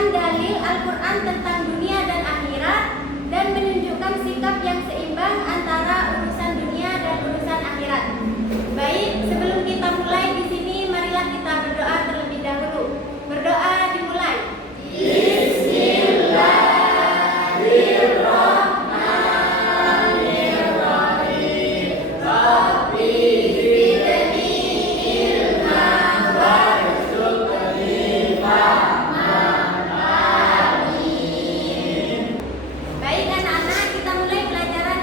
menunjukkan dalil Al-Quran tentang dunia dan akhirat, dan menunjukkan sikap yang seimbang antara urusan dunia dan urusan akhirat. Baik, sebelum kita mulai di sini, marilah kita berdoa terlebih dahulu. Berdoa dimulai. Baik anak-anak, kita mulai pelajaran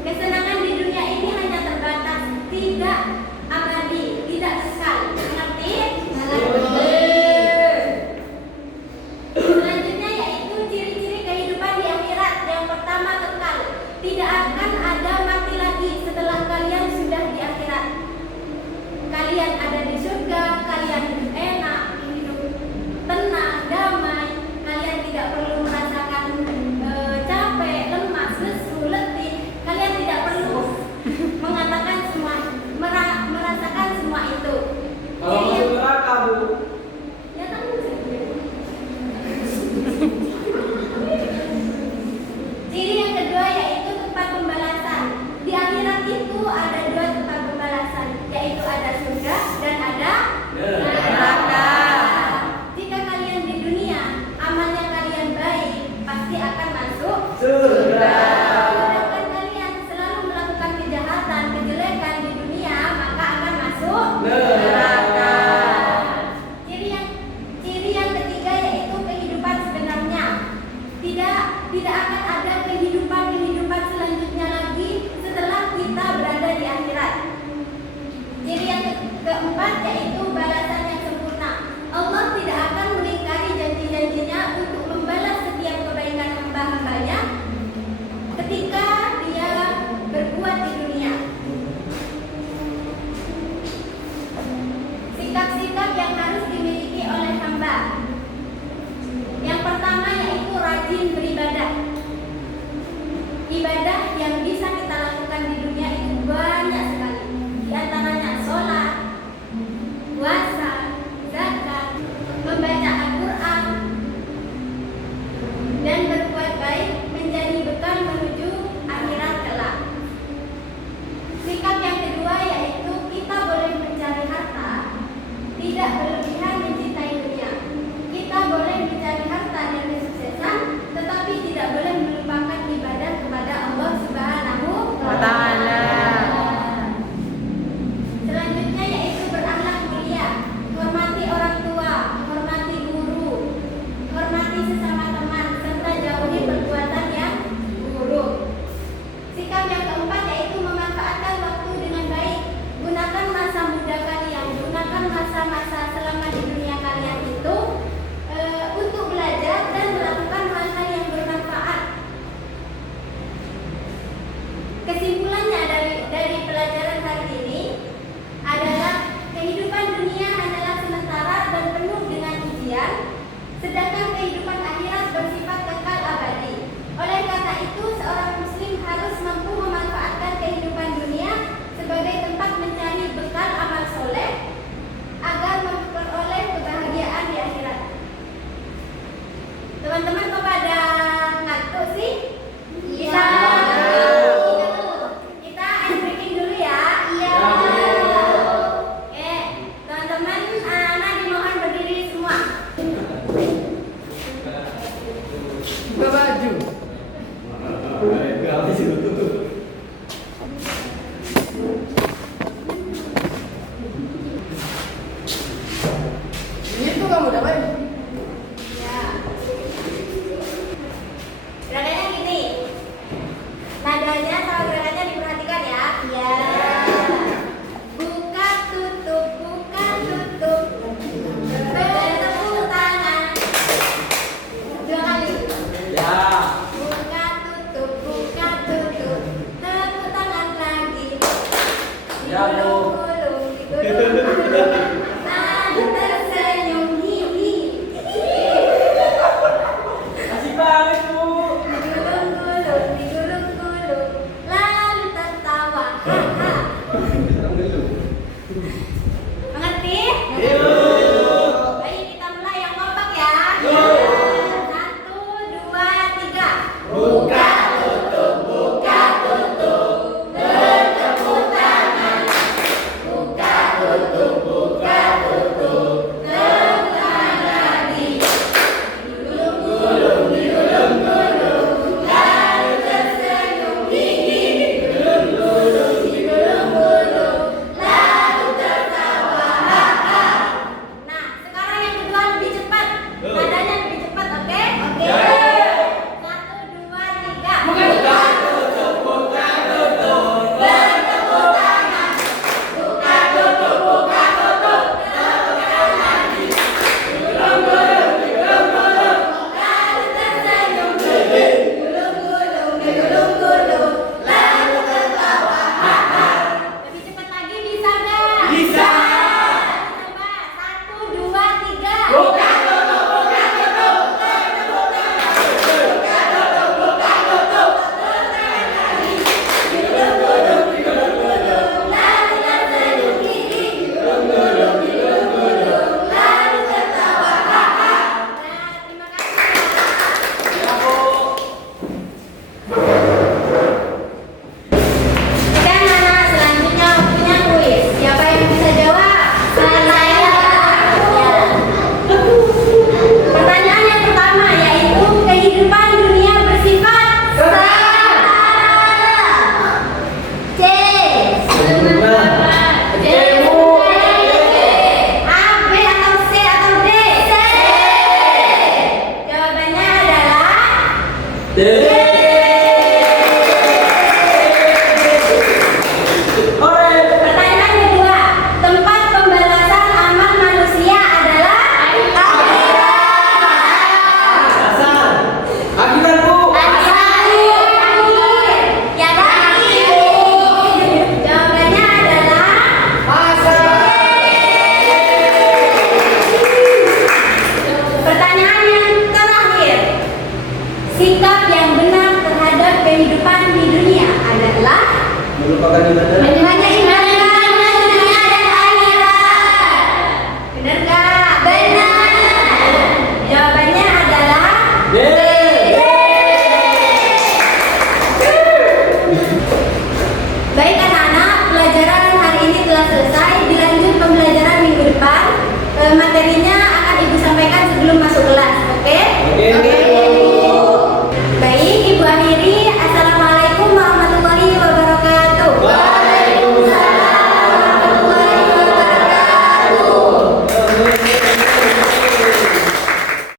Kesenangan di dunia ini hanya terbatas, tidak abadi, tidak kekal. Mengerti? Selanjutnya yaitu ciri-ciri kehidupan di akhirat. Yang pertama, kekal. Tidak akan ada mati lagi setelah kalian sudah di akhirat. Kalian ada di surga, kalian hidup enak, hidup tenang, damai. Kalian tidak perlu merasakan capek, lemas, lesu, letih. Kalian tidak perlu mengatakan merasakan semua itu. Kalau masuk neraka, Bu. Ya tanggung saja. Ciri yang kedua yaitu tempat pembalasan. Di akhirat itu ada dua tempat pembalasan, yaitu ada surga dan ada neraka. Jika kalian di dunia amalnya kalian baik, pasti akan masuk surga. Sedangkan kalian selalu melakukan kejahatan, kejelekan di dunia, maka akan masuk neraka. Ciri yang ketiga yaitu kehidupan sebenarnya. Tidak akan ada kehidupan selanjutnya lagi setelah kita berada di akhirat. Ciri yang keempat yaitu balasan yang sempurna. Allah tidak akan melingkari janji-janjinya untuk membalas setiap kebaikan hamba-hambanya ketika dia berbuat di dunia. Sikap-sikap yang harus dimiliki oleh hamba. Yang pertama yaitu rajin beribadah. Ibadah yang bisa kita lakukan di dunia itu banyak sekali. Di antaranya sholat, puasa, zakat, membaca Al-Quran, dan berbuat baik menjadi bekal menuju akhirat kelak. Sikap yang kedua yaitu kita boleh mencari harta, tidak berlebihan mencintai dunia. Kita boleh mencari harta dan kesuksesan, tetapi tidak boleh melupakan ibadah kepada Allah Subhanahu wa Ta'ala. Selanjutnya yaitu berakhlak mulia, hormati orang tua, hormati guru, hormati sesama teman, serta jauhi perbuatan yang buruk. Sikap yang keempat yaitu memanfaatkan waktu dengan baik. Gunakan masa muda kalian, gunakan masa-masa selama di dunia kalian itu untuk belajar dan melakukan hal-hal yang bermanfaat. Kesimpulannya dari pelajaran hari ini adalah kehidupan dunia hanyalah sementara dan penuh dengan ujian, sedangkan kehidupan akhirat bersifat kekal abadi. Oleh karena itu, seorang muslim harus mampu memanfaatkan kehidupan dunia sebagai tempat mencari bekal amal soleh agar memperoleh kebahagiaan di akhirat. Teman-teman kok pada ngantuk sih? Kita ice breaking dulu ya. Iya. Oke, teman-teman, Ana dimohon berdiri semua. Buka baju. Ini tuh kamu dapat.